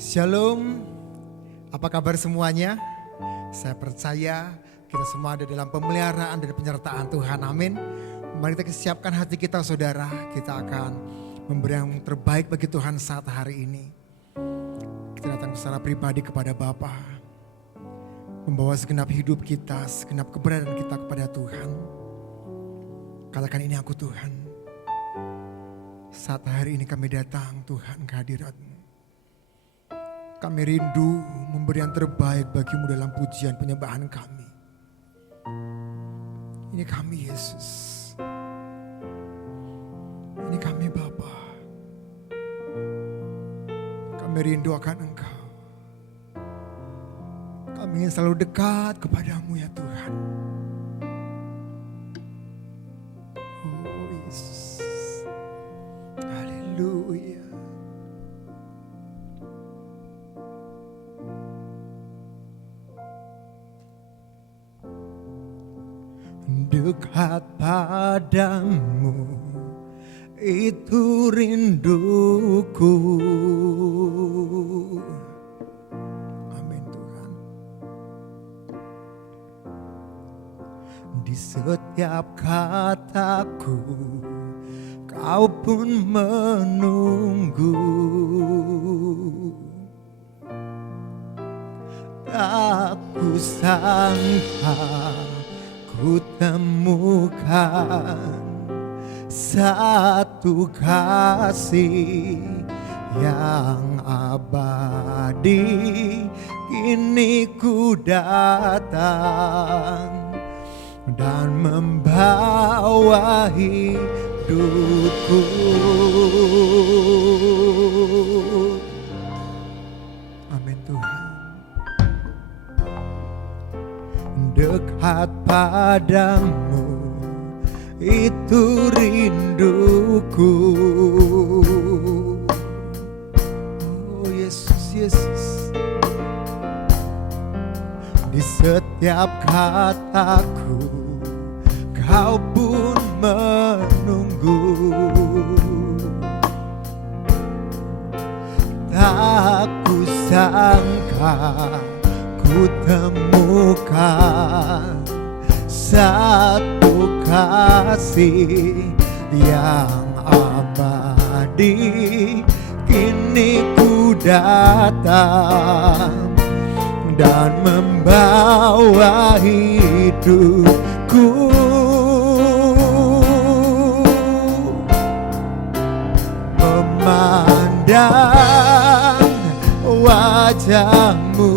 Shalom, apa kabar semuanya? Saya percaya kita semua ada dalam pemeliharaan dan penyertaan Tuhan, amin. Mari kita siapkan hati kita saudara, kita akan memberi yang terbaik bagi Tuhan saat hari ini. Kita datang secara pribadi kepada Bapa, membawa segenap hidup kita, segenap keberadaan kita kepada Tuhan. Katakan, ini aku Tuhan. Saat hari ini kami datang Tuhan ke hadirat-Mu. Kami rindu memberi yang terbaik bagi-Mu dalam pujian penyembahan kami. Ini kami Yesus. Ini kami Bapa. Kami rindu akan Engkau. Kami ingin selalu dekat kepada-Mu ya Tuhan. Oh Yesus. Haleluya. Dekat padamu itu rinduku. Amin Tuhan. Di setiap kataku Kau pun menunggu. Tak kusangka ku temukan satu kasih yang abadi. Kini ku datang dan membawa hidupku. Amin Tuhan. Dekat padamu itu rinduku. Oh Yesus, Yesus. Di setiap kataku Kau pun menunggu. Tak kusangka ku temukan satu kasih yang abadi. Kini ku datang dan membawa hidupku. Memandang wajah-Mu,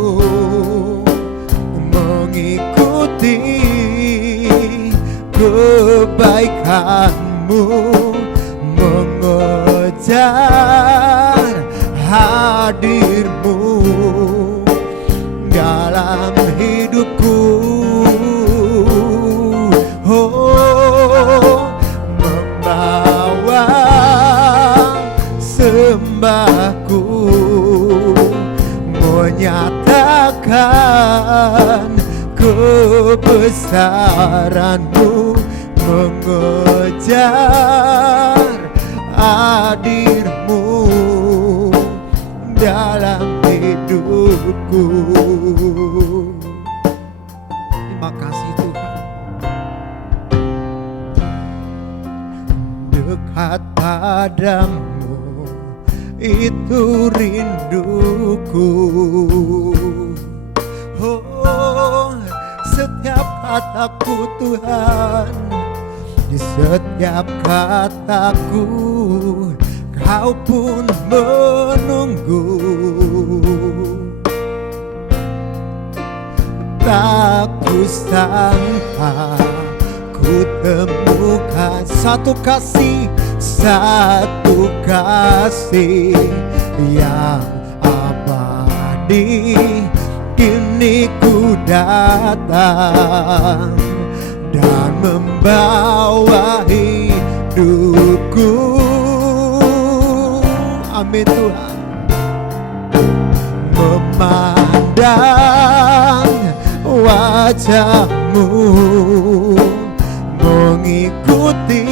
mengikuti kebaikan-Mu, mengejar hadir-Mu dalam hidupku. Oh, membawa sembahku, menyatakan kebesaran-Mu, mengejar hadir-Mu dalam hidupku. Terima kasih Tuhan. Dekat padamu itu rinduku. Oh, setiap kataku Tuhan, di setiap kataku Kau pun menunggu. Tak kusangka ku temukan satu kasih yang abadi. Kini ku datang dan membawa hidupku. Amin Tuhan. Memandang wajah-Mu, mengikuti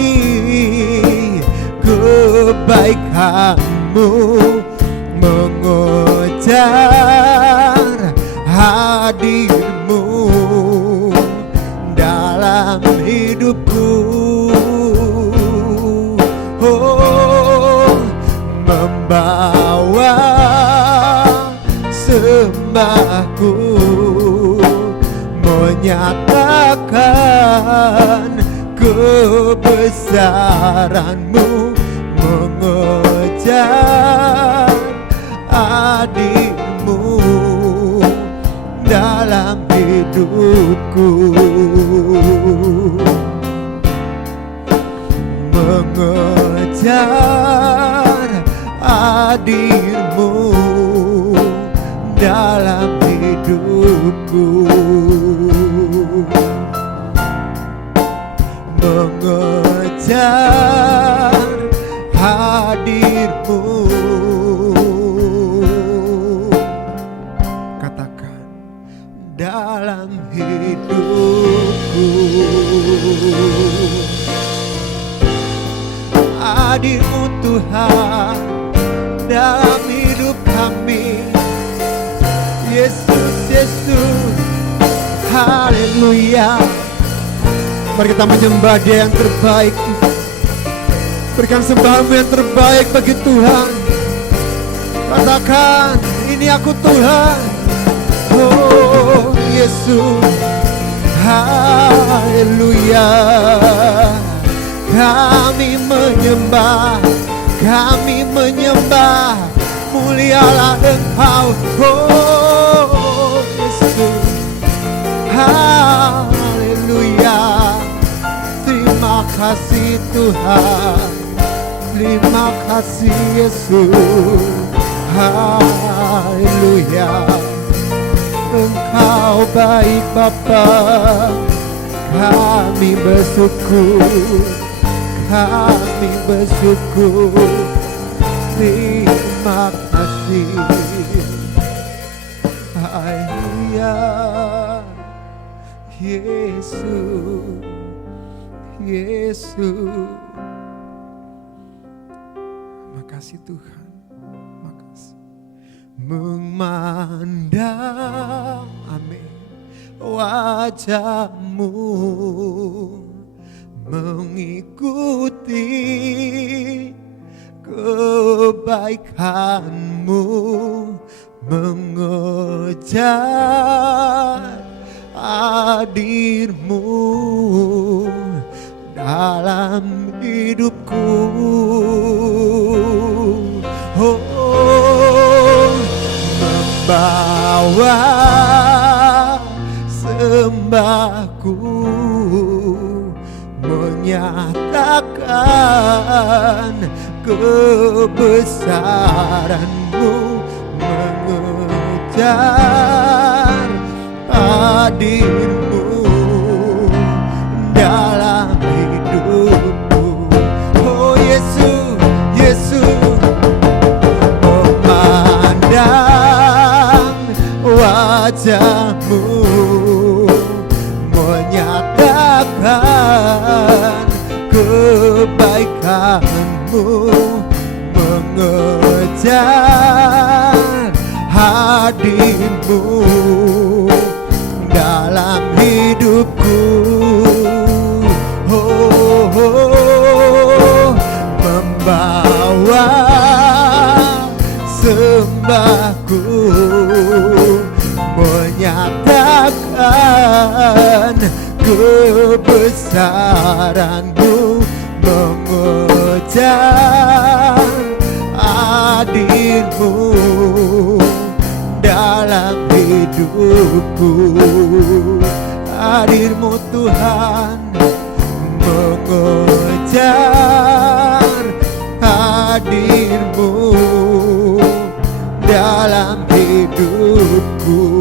kebaikan-Mu, mengejar mengejar hadir-Mu dalam hidupku. Oh, membawa sembahku, menyatakan kebesaran-Mu, mengejar hadir-Mu dalam hidupku, mengejar hadir-Mu dalam hidupku, mengejar hadir-Mu. Katakan dalam hidupku, hadir-Mu Tuhan dalam hidup kami. Yesus, Yesus, haleluya. Mari kita menyembah Dia yang terbaik. Berikan sembahmu yang terbaik bagi Tuhan. Katakan, ini aku Tuhan. Oh Yesus, haleluya. Kami menyembah, kami menyembah, mulialah Engkau. Oh Yesus, haleluya. Terima kasih Tuhan, terima kasih Yesus, haleluya. Engkau baik Bapa, kami bersyukur, kami bersyukur. Terima kasih, haleluya. Yesus, Yesus, makasih Tuhan, makasih. Memandang, amin, wajah-Mu, mengikuti kebaikan-Mu, mengejar hadir-Mu dalam hidupku. Oh, membawa sembahku, menyatakan kebesaran-Mu, mengejar hadir-Mu dalam hidupku. Oh Yesus, Yesus, memandang wajah-Mu, menyatakan kebaikan-Mu, mengejar hadir-Mu dalam hidupku. Oh, oh, membawa sembahku, menyatakan kebesaran-Mu, mengejar hadir-Mu dalam hidupku. Hadir-Mu Tuhan, mengejar hadir-Mu dalam hidupku.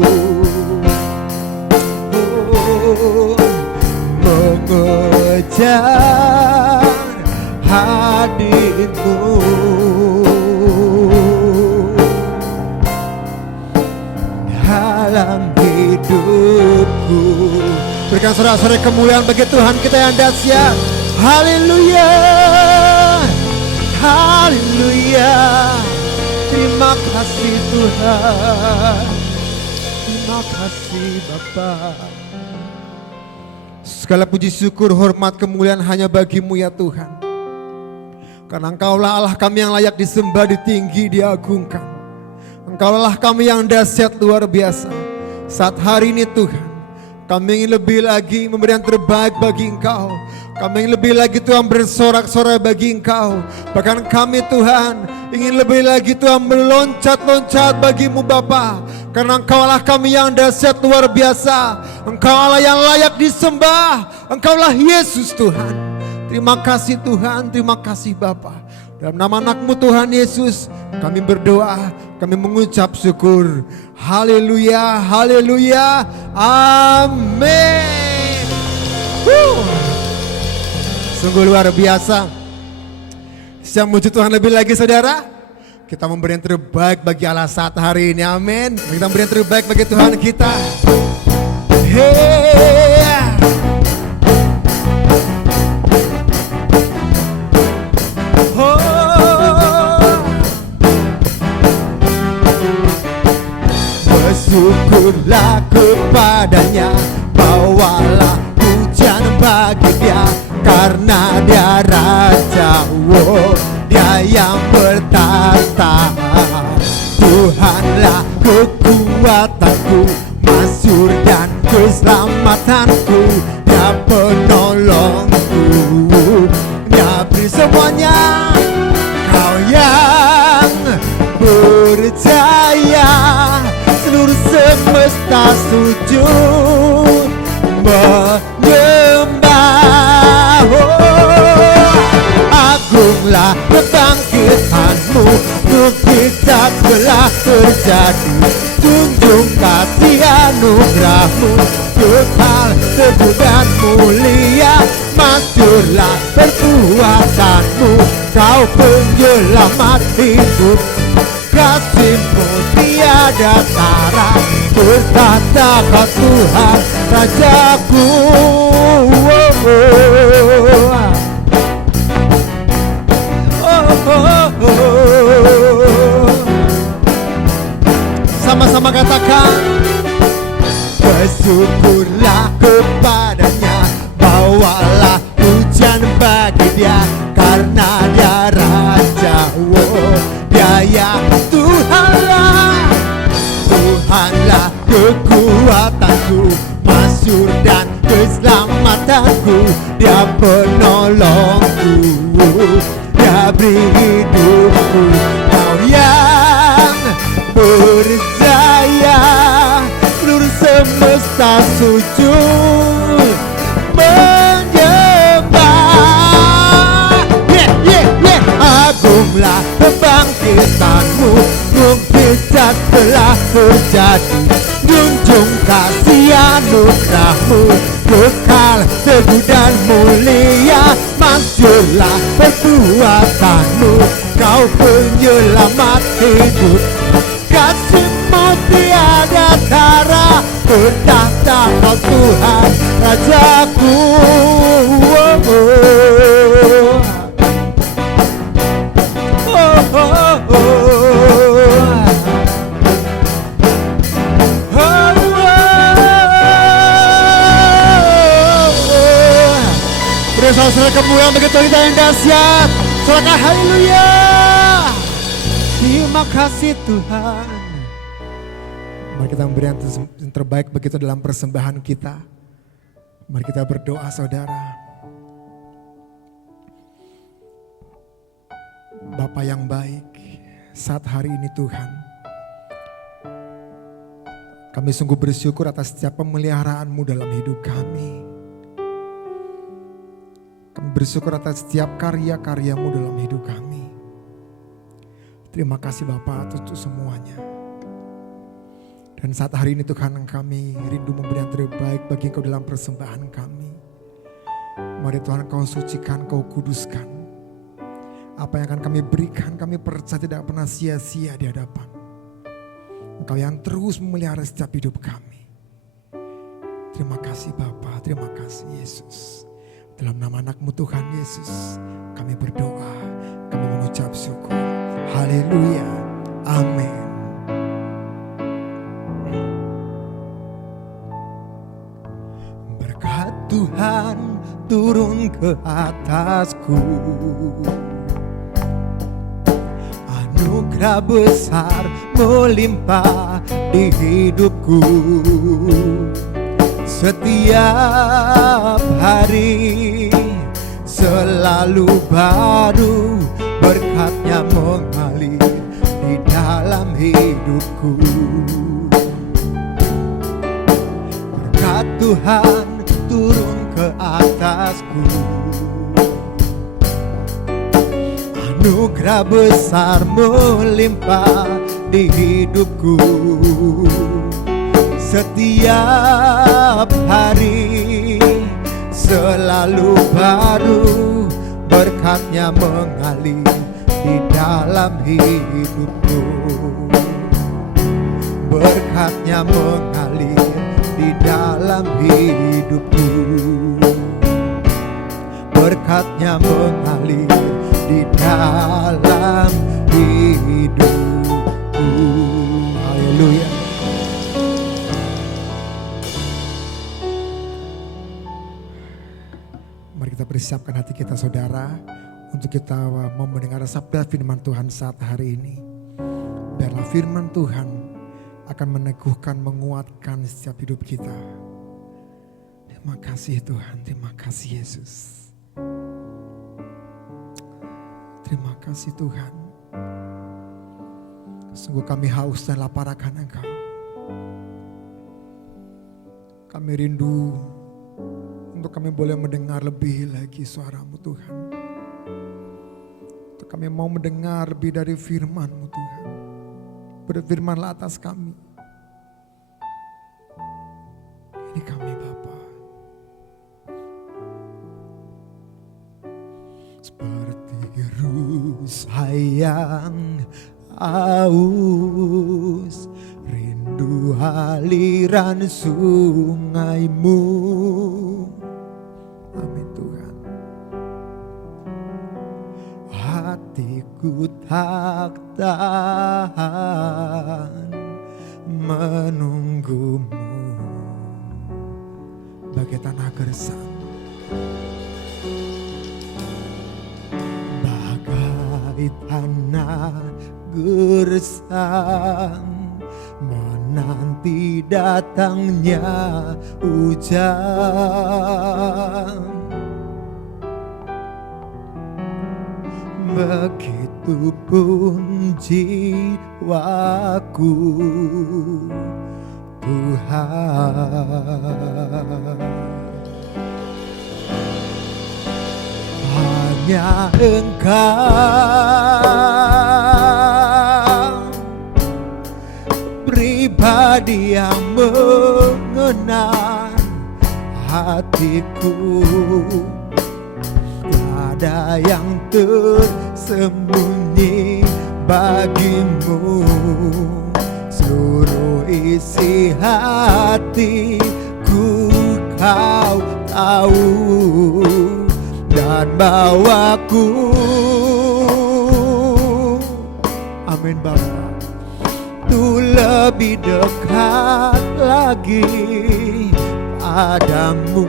Oh, mengejar hadir-Mu dalam hidupku. Berikan sorak-sorai kemuliaan bagi Tuhan kita yang dahsyat. Haleluya, haleluya, Terima kasih Tuhan. Terima kasih Bapa. Segala puji syukur, hormat, kemuliaan hanya bagimu ya Tuhan. Karena Engkaulah Allah kami yang layak disembah, ditinggi, diagungkan. Engkaulah kami yang dahsyat luar biasa. Saat hari ini Tuhan, kami ingin lebih lagi memberi yang terbaik bagi Engkau. Kami ingin lebih lagi Tuhan bersorak-sorai bagi Engkau. Bahkan kami Tuhan ingin lebih lagi Tuhan meloncat-loncat bagimu Bapa. Karena Engkaulah kami yang dahsyat luar biasa. Engkaulah yang layak disembah. Engkaulah Yesus Tuhan. Terima kasih Tuhan, terima kasih Bapa. Dalam nama anak-Mu Tuhan Yesus, kami berdoa, kami mengucap syukur. Haleluya, haleluya, amin. Sungguh luar biasa. Siap memuji Tuhan lebih lagi saudara. Kita memberi yang terbaik bagi Allah saat hari ini, amin. Kita memberi yang terbaik bagi Tuhan kita. Hey. Bersyukurlah kepadanya, bawalah pujian bagi Dia, karena Dia Raja, Dia yang bertahta. Tuhanlah kekuatanku, masyhur dan keselamatanku, Dia penolongku, Dia beri semuanya. Kau yang percaya, seluruh semesta sujud menyembah. Agunglah kebangkitanmu, mukjizat telah terjadi. Junjung kasih anugerahmu, kekal teguh dan mulia. Masyhurlah perbuatanmu, Kau penyelamat hidup. Kasih-Mu tiada tara, bertahta Kau Tuhan Rajaku. Sama-sama katakan, bersyukurlah kepadanya, bawalah pujian bagi Dia, karena Dia Raja, Dia yang Tuhanlah kekuatanku, masyhur dan keselamatanku, Dia penolongku, Dia beri hidupku. Kau yang percaya, seluruh semesta sujud menyembah. Agunglah kebangkitanmu, mukjizat telah terjadi. Junjung kasih anugerahmu, kekal teguh dan mulia. Masyhurlah perbuatanmu, Kau penyelamat hidup. Kasih-Mu tiada tara, bertahta Kau Tuhan Rajaku. Saudara kemuliaan bagi Tuhan kita yang dahsyat. Sorakan haleluya. Terima kasih Tuhan. Mari kita memberi yang terbaik begitu dalam persembahan kita. Mari kita berdoa saudara. Bapa yang baik, saat hari ini Tuhan, kami sungguh bersyukur atas setiap pemeliharaan-Mu dalam hidup kami. Kami bersyukur atas setiap karya-karya-Mu dalam hidup kami. Terima kasih Bapa untuk semuanya. Dan saat hari ini Tuhan, kami rindu memberi yang terbaik bagi Engkau dalam persembahan kami. Mari Tuhan Kau sucikan, Kau kuduskan. Apa yang akan kami berikan, kami percaya tidak pernah sia-sia di hadapan Engkau yang terus memelihara setiap hidup kami. Terima kasih Bapa, terima kasih Yesus. Dalam nama anak-Mu Tuhan Yesus, kami berdoa, kami mengucap syukur. Haleluya, Amin. Berkat Tuhan turun ke atasku, anugerah besar melimpah di hidupku. Setiap hari selalu baru, berkatnya mengalir di dalam hidupku. Berkat Tuhan turun ke atasku, anugerah besar melimpah di hidupku. Setiap hari selalu baru, berkatnya mengalir di dalam hidupku. Berkatnya mengalir di dalam hidupku. Berkatnya mengalir di dalam hidupku. Haleluya. Mari kita persiapkan hati kita, saudara, untuk kita mau mendengar sabda firman Tuhan saat hari ini. Biarlah firman Tuhan akan meneguhkan, menguatkan setiap hidup kita. Terima kasih Tuhan, terima kasih Yesus. Terima kasih Tuhan. Sungguh kami haus dan lapar akan Engkau. Kami rindu untuk kami boleh mendengar lebih lagi suara-Mu Tuhan. Untuk kami mau mendengar lebih dari firman-Mu Tuhan. Berfirmanlah atas kami. Ini kami Bapa. Seperti rusa yang haus, rindu aliran sungai-Mu. Amin Tuhan. Hatiku tak tahan menunggu-Mu bagai tanah gersang. Bagai tanah gersang menanti datangnya hujan. Begitupun jiwaku Tuhan. Hanya Engkau pribadi yang mengenal hatiku. Tiada yang tersembunyi bagi-Mu. Seluruh isi hatiku Kau tahu, dan bawaku, amin Bapa, tuh lebih dekat lagi padamu.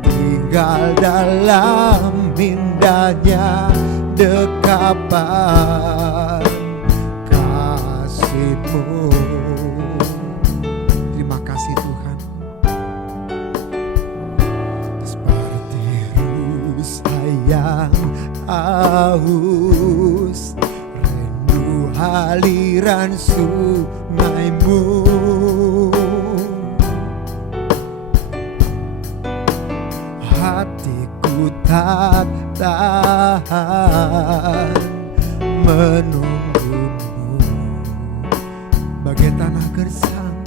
Tinggal dalam indahnya dekapan kasih-Mu. Terima kasih Tuhan. Seperti rusa yang haus, rindu aliran sungai-Mu. Hatiku tak tahan menunggu-Mu bagai tanah gersang.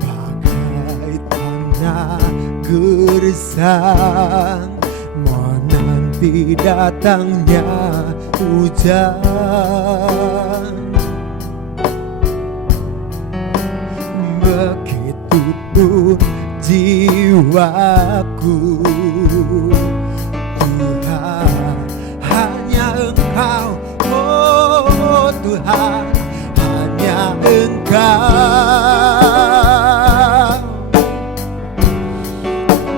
Bagai tanah gersang menanti datangnya hujan. Begitupun jiwaku Tuhan. Engkau, oh Tuhan, hanya Engkau,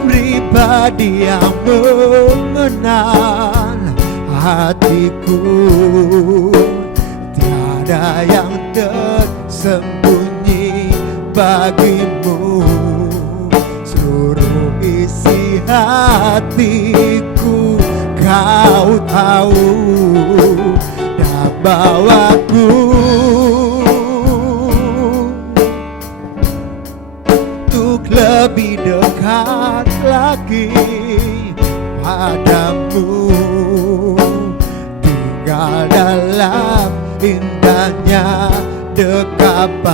pribadi yang mengenal hatiku. Tiada yang tersembunyi bagimu, seluruh isi hatiku Kau tahu, dan bawaku untuk lebih dekat lagi padamu, tinggal dalam indahnya dekapan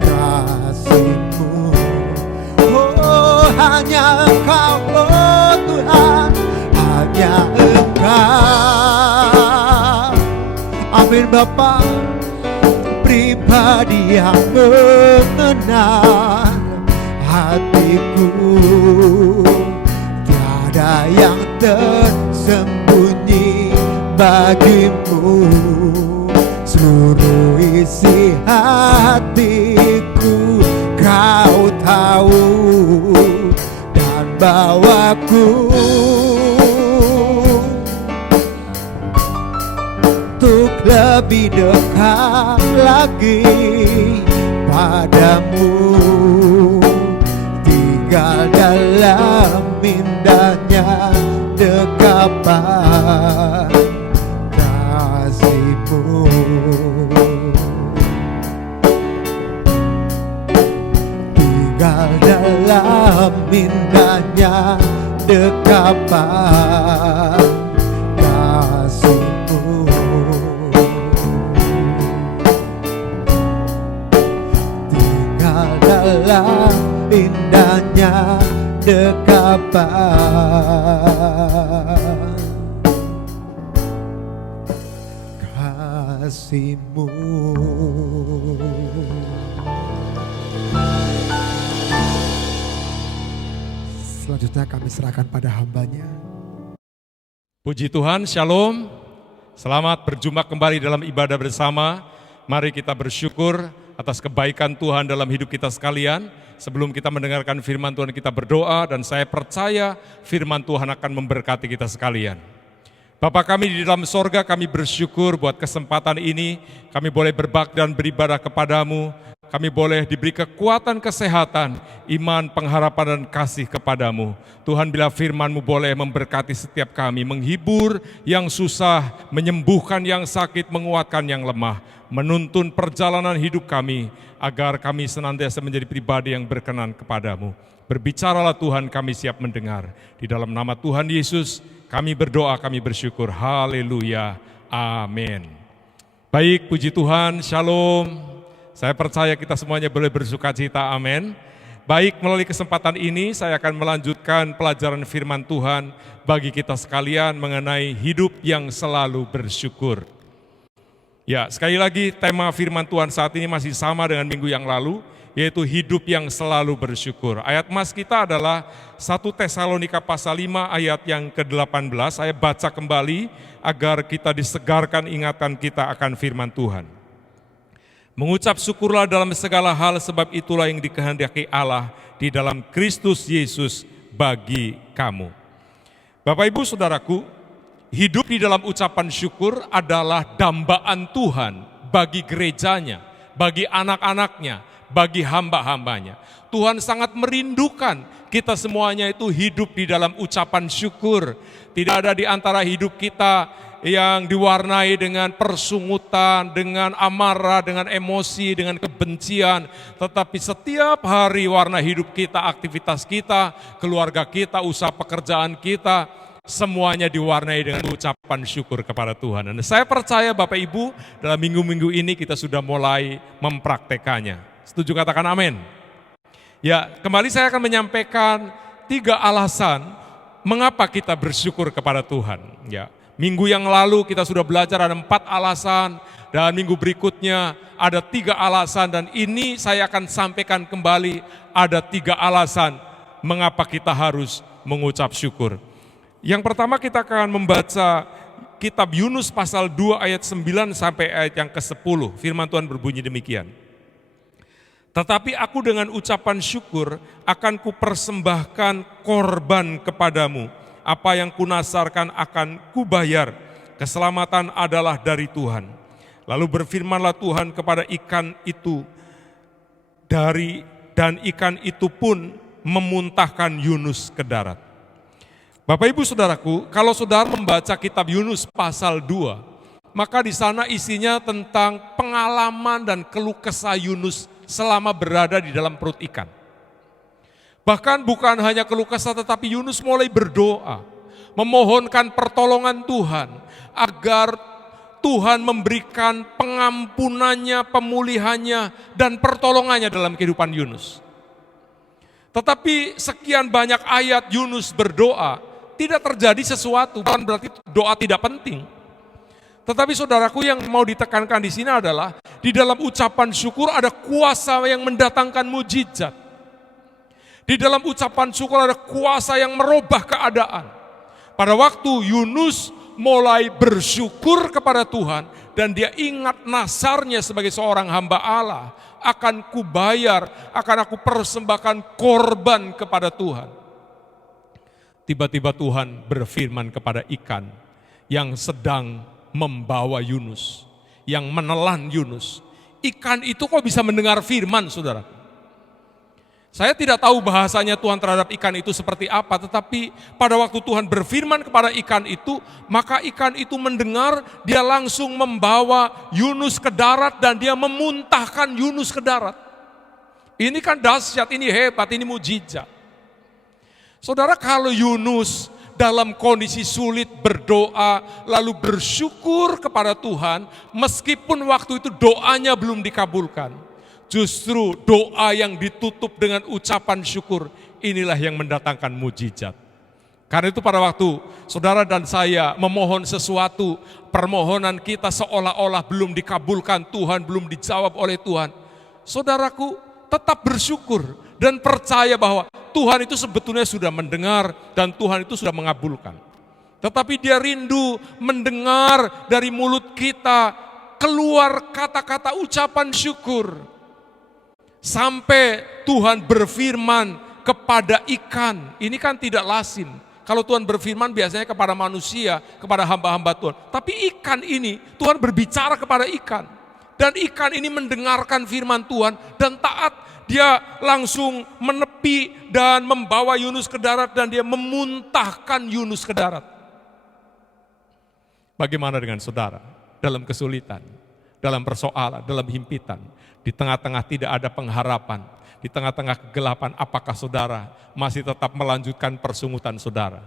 kasih-Mu. Oh, hanya Engkau, oh Tuhan, hanya Engkau. Amin Bapa, pribadi yang mengenal hatiku. Tiada yang tersembunyi bagimu, seluruh isi hatiku Kau tahu, dan bawaku untuk lebih dekat lagi padamu, tinggal dalam indahnya dekapan kasih-Mu. Tinggal dalam indahnya dekapan kasih-Mu. Tinggal dalam indahnya dekapan kasih-Mu. Selanjutnya kami serahkan pada hamba-Nya. Puji Tuhan, Shalom. Selamat berjumpa kembali dalam ibadah bersama. Mari kita bersyukur atas kebaikan Tuhan dalam hidup kita sekalian. Sebelum kita mendengarkan firman Tuhan, kita berdoa, dan saya percaya firman Tuhan akan memberkati kita sekalian. Bapa kami di dalam sorga, kami bersyukur buat kesempatan ini, kami boleh berbakti dan beribadah kepadamu, kami boleh diberi kekuatan kesehatan, iman, pengharapan dan kasih kepadamu. Tuhan, bila firman-Mu boleh memberkati setiap kami, menghibur yang susah, menyembuhkan yang sakit, menguatkan yang lemah, menuntun perjalanan hidup kami, agar kami senantiasa menjadi pribadi yang berkenan kepadamu. Berbicaralah Tuhan, kami siap mendengar. Di dalam nama Tuhan Yesus, kami berdoa, kami bersyukur. Haleluya. Amin. Baik, puji Tuhan, Shalom. Saya percaya kita semuanya boleh bersuka cita, amin. Baik, melalui kesempatan ini saya akan melanjutkan pelajaran firman Tuhan bagi kita sekalian mengenai hidup yang selalu bersyukur. Ya, sekali lagi tema firman Tuhan saat ini masih sama dengan minggu yang lalu, yaitu hidup yang selalu bersyukur. Ayat mas kita adalah 1 Tesalonika pasal 5 ayat yang ke-18. Saya baca kembali agar kita disegarkan ingatan kita akan firman Tuhan. Mengucap syukurlah dalam segala hal, sebab itulah yang dikehendaki Allah di dalam Kristus Yesus bagi kamu. Bapak Ibu Saudaraku, hidup di dalam ucapan syukur adalah dambaan Tuhan bagi gerejanya, bagi anak-anaknya, bagi hamba-hambanya. Tuhan sangat merindukan kita semuanya itu hidup di dalam ucapan syukur. Tidak ada di antara hidup kita yang diwarnai dengan persungutan, dengan amarah, dengan emosi, dengan kebencian. Tetapi setiap hari warna hidup kita, aktivitas kita, keluarga kita, usaha pekerjaan kita, semuanya diwarnai dengan ucapan syukur kepada Tuhan. Dan saya percaya Bapak Ibu, dalam minggu-minggu ini kita sudah mulai mempraktekannya. Setuju, katakan amin. Ya, kembali saya akan menyampaikan 3 alasan mengapa kita bersyukur kepada Tuhan. Ya, minggu yang lalu kita sudah belajar ada 4 alasan, dan minggu berikutnya ada 3 alasan, dan ini saya akan sampaikan kembali ada 3 alasan mengapa kita harus mengucap syukur. Yang pertama kita akan membaca kitab Yunus pasal 2 ayat 9 sampai ayat yang ke-10. Firman Tuhan berbunyi demikian. Tetapi aku dengan ucapan syukur akan kupersembahkan korban kepadamu. Apa yang kunasarkan akan kubayar. Keselamatan adalah dari Tuhan. Lalu berfirmanlah Tuhan kepada ikan itu dan ikan itu pun memuntahkan Yunus ke darat. Bapak Ibu Saudaraku, kalau saudara membaca kitab Yunus pasal 2, maka di sana isinya tentang pengalaman dan keluh kesah Yunus selama berada di dalam perut ikan. Bahkan bukan hanya keluh kesah, tetapi Yunus mulai berdoa, memohonkan pertolongan Tuhan agar Tuhan memberikan pengampunannya, pemulihannya, dan pertolongannya dalam kehidupan Yunus. Tetapi sekian banyak ayat Yunus berdoa, tidak terjadi sesuatu, bukan berarti doa tidak penting. Tetapi saudaraku, yang mau ditekankan di sini adalah di dalam ucapan syukur ada kuasa yang mendatangkan mujizat. Di dalam ucapan syukur ada kuasa yang merubah keadaan. Pada waktu Yunus mulai bersyukur kepada Tuhan dan dia ingat nasarnya sebagai seorang hamba Allah, akan kubayar, akan aku persembahkan korban kepada Tuhan. Tiba-tiba Tuhan berfirman kepada ikan yang sedang membawa Yunus, yang menelan Yunus. Ikan itu kok bisa mendengar firman, saudara? Saya tidak tahu bahasanya Tuhan terhadap ikan itu seperti apa, tetapi pada waktu Tuhan berfirman kepada ikan itu, maka ikan itu mendengar, dia langsung membawa Yunus ke darat dan dia memuntahkan Yunus ke darat. Ini kan dahsyat, ini hebat, ini mujizat. Saudara, kalau Yunus dalam kondisi sulit berdoa, lalu bersyukur kepada Tuhan, meskipun waktu itu doanya belum dikabulkan, justru doa yang ditutup dengan ucapan syukur, inilah yang mendatangkan mujizat. Karena itu pada waktu saudara dan saya memohon sesuatu, permohonan kita seolah-olah belum dikabulkan Tuhan, belum dijawab oleh Tuhan, saudaraku tetap bersyukur dan percaya bahwa Tuhan itu sebetulnya sudah mendengar dan Tuhan itu sudah mengabulkan. Tetapi dia rindu mendengar dari mulut kita keluar kata-kata ucapan syukur. Sampai Tuhan berfirman kepada ikan, ini kan tidak lazim. Kalau Tuhan berfirman biasanya kepada manusia, kepada hamba-hamba Tuhan. Tapi ikan ini, Tuhan berbicara kepada ikan. Dan ikan ini mendengarkan firman Tuhan dan taat. Dia langsung menepi dan membawa Yunus ke darat dan dia memuntahkan Yunus ke darat. Bagaimana dengan saudara? Dalam kesulitan, dalam persoalan, dalam himpitan, di tengah-tengah tidak ada pengharapan, di tengah-tengah kegelapan, apakah saudara masih tetap melanjutkan persungutan saudara?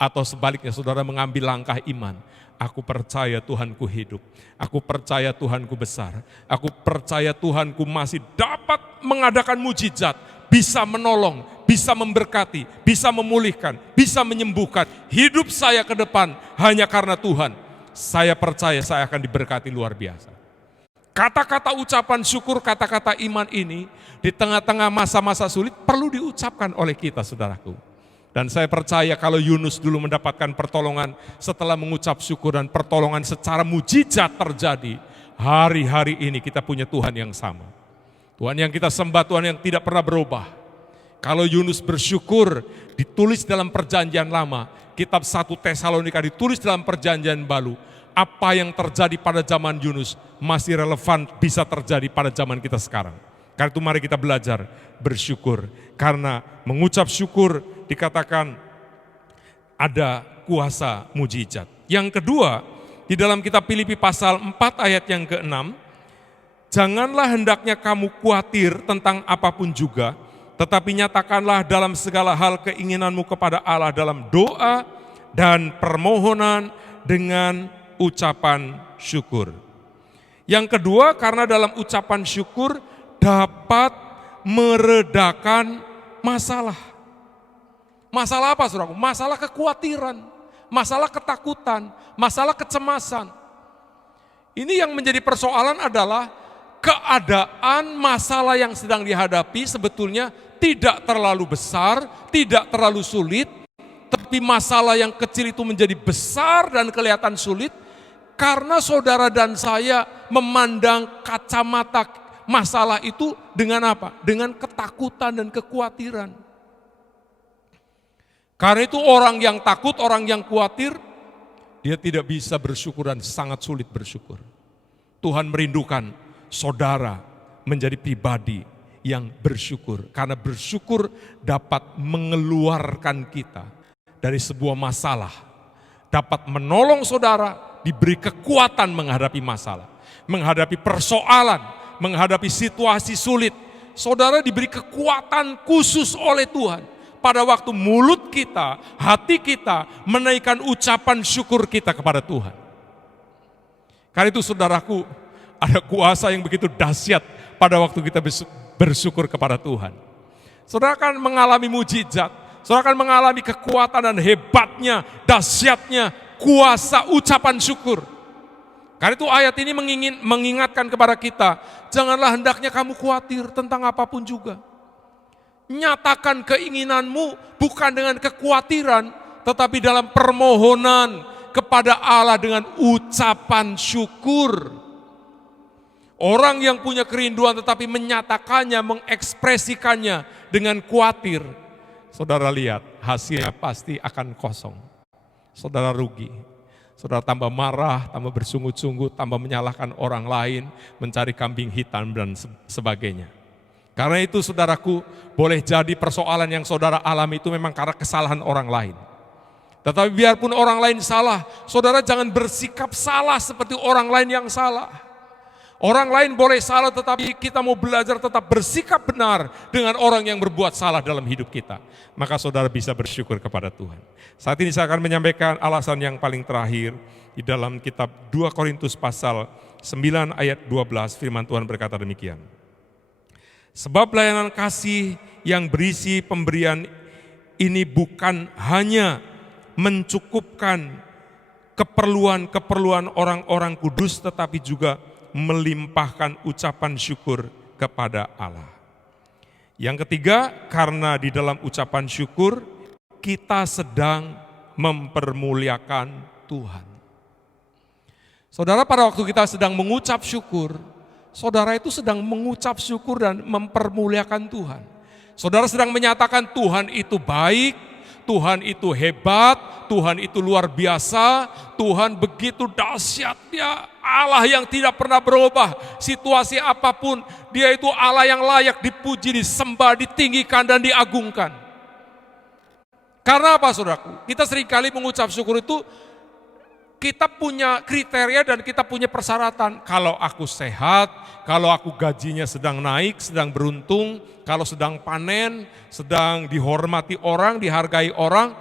Atau sebaliknya saudara mengambil langkah iman, aku percaya Tuhanku hidup, aku percaya Tuhanku besar, aku percaya Tuhanku masih dapat mengadakan mujizat, bisa menolong, bisa memberkati, bisa memulihkan, bisa menyembuhkan. Hidup saya ke depan hanya karena Tuhan, saya percaya saya akan diberkati luar biasa. Kata-kata ucapan syukur, kata-kata iman ini di tengah-tengah masa-masa sulit perlu diucapkan oleh kita, saudaraku. Dan saya percaya kalau Yunus dulu mendapatkan pertolongan setelah mengucap syukur dan pertolongan secara mujizat terjadi, hari-hari ini kita punya Tuhan yang sama. Tuhan yang kita sembah, Tuhan yang tidak pernah berubah. Kalau Yunus bersyukur ditulis dalam perjanjian lama, kitab 1 Tesalonika ditulis dalam perjanjian baru, apa yang terjadi pada zaman Yunus masih relevan bisa terjadi pada zaman kita sekarang. Karena itu mari kita belajar bersyukur. Karena mengucap syukur dikatakan ada kuasa mujizat. Yang kedua, di dalam kitab Filipi pasal 4 ayat yang ke-6, janganlah hendaknya kamu khawatir tentang apapun juga, tetapi nyatakanlah dalam segala hal keinginanmu kepada Allah dalam doa dan permohonan dengan ucapan syukur. Yang kedua, karena dalam ucapan syukur dapat meredakan masalah. Masalah apa, saudaraku? Masalah kekhawatiran, masalah ketakutan, masalah kecemasan. Ini yang menjadi persoalan adalah keadaan masalah yang sedang dihadapi sebetulnya tidak terlalu besar, tidak terlalu sulit, Tapi masalah yang kecil itu menjadi besar dan kelihatan sulit karena saudara dan saya memandang kacamata masalah itu dengan apa? Dengan ketakutan dan kekhawatiran. Karena itu orang yang takut, orang yang khawatir, dia tidak bisa bersyukur dan sangat sulit bersyukur. Tuhan merindukan saudara menjadi pribadi yang bersyukur. Karena bersyukur dapat mengeluarkan kita dari sebuah masalah, dapat menolong saudara diberi kekuatan menghadapi masalah, menghadapi persoalan, menghadapi situasi sulit. Saudara diberi kekuatan khusus oleh Tuhan. Pada waktu mulut kita, hati kita menaikkan ucapan syukur kita kepada Tuhan. Karena itu saudaraku, ada kuasa yang begitu dahsyat pada waktu kita bersyukur kepada Tuhan. Saudara akan mengalami mujizat, saudara akan mengalami kekuatan dan hebatnya, dahsyatnya kuasa ucapan syukur. Karena itu ayat ini mengingatkan kepada kita, janganlah hendaknya kamu khawatir tentang apapun juga. Nyatakan keinginanmu bukan dengan kekhawatiran, tetapi dalam permohonan kepada Allah dengan ucapan syukur. Orang yang punya kerinduan tetapi menyatakannya, mengekspresikannya dengan khawatir, saudara lihat hasilnya pasti akan kosong. Saudara rugi, saudara tambah marah, tambah bersungut-sungut, tambah menyalahkan orang lain, mencari kambing hitam dan sebagainya. Karena itu saudaraku, boleh jadi persoalan yang saudara alami itu memang karena kesalahan orang lain. Tetapi biarpun orang lain salah, saudara jangan bersikap salah seperti orang lain yang salah. Orang lain boleh salah, tetapi kita mau belajar tetap bersikap benar dengan orang yang berbuat salah dalam hidup kita. Maka saudara bisa bersyukur kepada Tuhan. Saat ini saya akan menyampaikan alasan yang paling terakhir di dalam kitab 2 Korintus pasal 9 ayat 12, firman Tuhan berkata demikian. Sebab pelayanan kasih yang berisi pemberian ini bukan hanya mencukupkan keperluan-keperluan orang-orang kudus, tetapi juga melimpahkan ucapan syukur kepada Allah. Yang ketiga, karena di dalam ucapan syukur kita sedang mempermuliakan Tuhan. Saudara, pada waktu kita sedang mengucap syukur, saudara itu sedang mengucap syukur dan mempermuliakan Tuhan. Saudara sedang menyatakan Tuhan itu baik, Tuhan itu hebat, Tuhan itu luar biasa, Tuhan begitu dahsyatnya, Allah yang tidak pernah berubah, situasi apapun, Dia itu Allah yang layak dipuji, disembah, ditinggikan dan diagungkan. Karena apa saudaraku? Kita seringkali mengucap syukur itu, kita punya kriteria dan kita punya persyaratan. Kalau aku sehat, kalau aku gajinya sedang naik, sedang beruntung, kalau sedang panen, sedang dihormati orang, dihargai orang,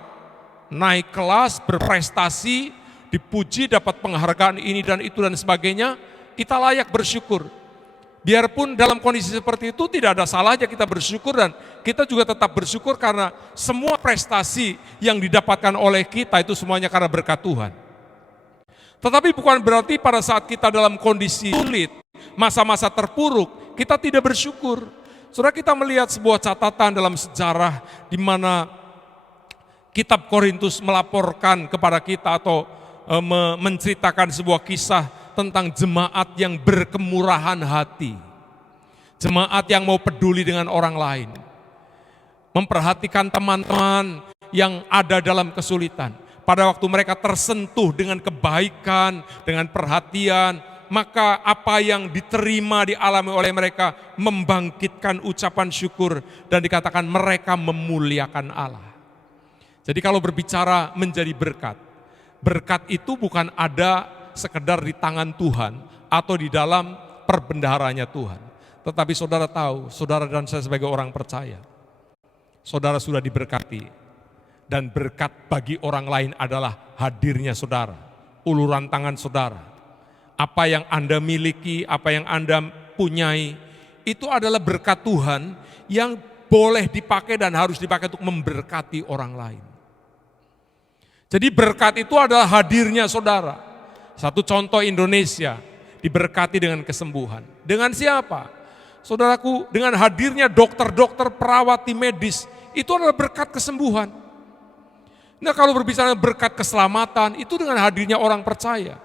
naik kelas, berprestasi, dipuji, dapat penghargaan ini dan itu dan sebagainya, kita layak bersyukur. Biarpun dalam kondisi seperti itu tidak ada salahnya kita bersyukur, dan kita juga tetap bersyukur karena semua prestasi yang didapatkan oleh kita itu semuanya karena berkat Tuhan. Tetapi bukan berarti pada saat kita dalam kondisi sulit, masa-masa terpuruk, kita tidak bersyukur. Saudara, kita melihat sebuah catatan dalam sejarah di mana kitab Korintus melaporkan kepada kita atau menceritakan sebuah kisah tentang jemaat yang berkemurahan hati. Jemaat yang mau peduli dengan orang lain. Memperhatikan teman-teman yang ada dalam kesulitan. Pada waktu mereka tersentuh dengan kebaikan, dengan perhatian, maka apa yang diterima dialami oleh mereka membangkitkan ucapan syukur dan dikatakan mereka memuliakan Allah. Jadi kalau berbicara menjadi berkat, berkat itu bukan ada sekedar di tangan Tuhan atau di dalam perbendaharanya Tuhan. Tetapi saudara tahu, saudara dan saya sebagai orang percaya, saudara sudah diberkati. Dan berkat bagi orang lain adalah hadirnya saudara, uluran tangan saudara. Apa yang Anda miliki, apa yang Anda punyai, itu adalah berkat Tuhan yang boleh dipakai dan harus dipakai untuk memberkati orang lain. Jadi berkat itu adalah hadirnya saudara. Satu contoh Indonesia diberkati dengan kesembuhan. Dengan siapa? Saudaraku, dengan hadirnya dokter-dokter, perawat medis, itu adalah berkat kesembuhan. Nah kalau berbicara berkat keselamatan, itu dengan hadirnya orang percaya.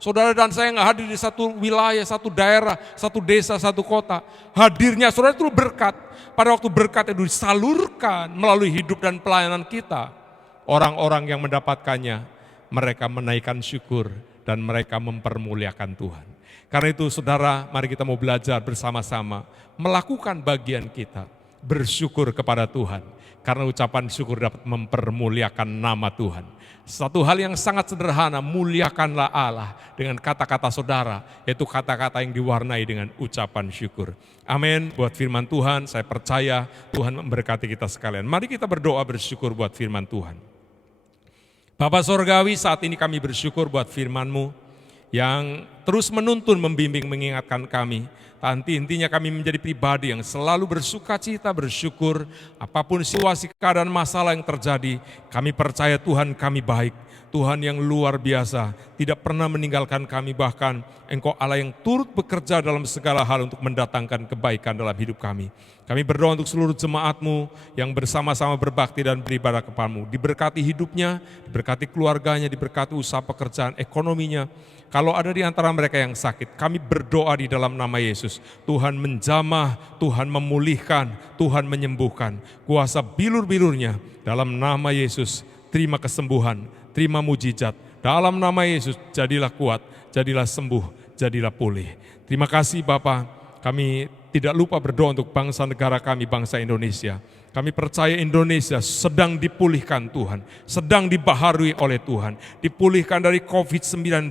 Saudara dan saya nggak hadir di satu wilayah, satu daerah, satu desa, satu kota. Hadirnya saudara itu berkat. Pada waktu berkat itu disalurkan melalui hidup dan pelayanan kita. Orang-orang yang mendapatkannya, mereka menaikkan syukur dan mereka mempermuliakan Tuhan. Karena itu saudara, mari kita mau belajar bersama-sama, melakukan bagian kita, bersyukur kepada Tuhan. Karena ucapan syukur dapat mempermuliakan nama Tuhan. Satu hal yang sangat sederhana, muliakanlah Allah dengan kata-kata saudara, yaitu kata-kata yang diwarnai dengan ucapan syukur. Amin. Buat firman Tuhan, saya percaya Tuhan memberkati kita sekalian. Mari kita berdoa bersyukur buat firman Tuhan. Bapa Sorgawi, saat ini kami bersyukur buat firman-Mu yang terus menuntun, membimbing, mengingatkan kami. Intinya kami menjadi pribadi yang selalu bersuka cita, bersyukur. Apapun situasi, keadaan, masalah yang terjadi, kami percaya Tuhan kami baik. Tuhan yang luar biasa, tidak pernah meninggalkan kami, bahkan Engkau Allah yang turut bekerja dalam segala hal untuk mendatangkan kebaikan dalam hidup kami. Kami berdoa untuk seluruh jemaat-Mu yang bersama-sama berbakti dan beribadah kepada-Mu. Diberkati hidupnya, diberkati keluarganya, diberkati usaha pekerjaan, ekonominya. Kalau ada di antara mereka yang sakit, kami berdoa di dalam nama Yesus. Tuhan menjamah, Tuhan memulihkan, Tuhan menyembuhkan. Kuasa bilur-bilurnya dalam nama Yesus, terima kesembuhan, terima mujizat. Dalam nama Yesus, jadilah kuat, jadilah sembuh, jadilah pulih. Terima kasih Bapa. Kami tidak lupa berdoa untuk bangsa negara kami, bangsa Indonesia. Kami percaya Indonesia sedang dipulihkan Tuhan, sedang dibaharui oleh Tuhan, dipulihkan dari COVID-19.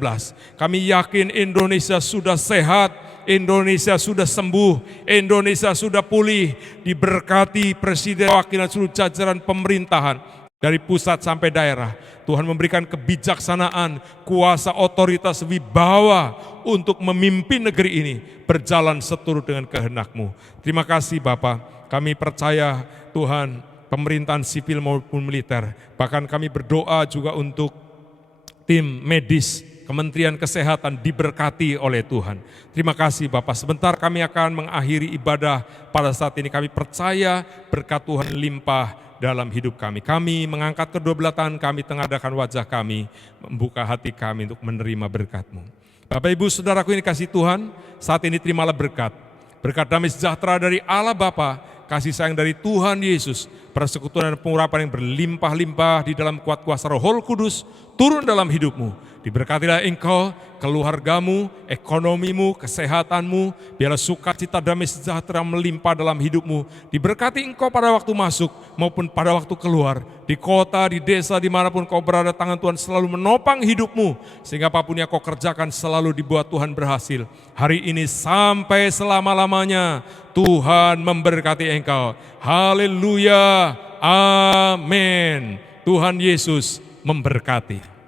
Kami yakin Indonesia sudah sehat, Indonesia sudah sembuh, Indonesia sudah pulih, diberkati Presiden, wakil dan seluruh jajaran pemerintahan, dari pusat sampai daerah. Tuhan memberikan kebijaksanaan, kuasa, otoritas, wibawa untuk memimpin negeri ini berjalan seturut dengan kehendak-Mu. Terima kasih Bapa. Kami percaya Tuhan, pemerintahan sipil maupun militer, bahkan kami berdoa juga untuk tim medis, Kementerian Kesehatan diberkati oleh Tuhan. Terima kasih Bapak. Sebentar kami akan mengakhiri ibadah pada saat ini. Kami percaya berkat Tuhan limpah dalam hidup kami. Kami mengangkat kedua belah tangan kami, tengadakan wajah kami, membuka hati kami untuk menerima berkat-Mu. Bapak Ibu Saudaraku ini kasih Tuhan, saat ini terimalah berkat. Berkat damai sejahtera dari Allah Bapa, kasih sayang dari Tuhan Yesus, persekutuan dan pengurapan yang berlimpah-limpah di dalam kuat kuasa Roh Kudus turun dalam hidupmu. Diberkatilah engkau, keluargamu, ekonomimu, kesehatanmu, biarlah sukacita damai sejahtera melimpah dalam hidupmu. Diberkati engkau pada waktu masuk maupun pada waktu keluar, di kota, di desa, dimanapun kau berada, tangan Tuhan selalu menopang hidupmu, sehingga apapun yang kau kerjakan selalu dibuat Tuhan berhasil. Hari ini sampai selama-lamanya Tuhan memberkati engkau. Haleluya, amin. Tuhan Yesus memberkati.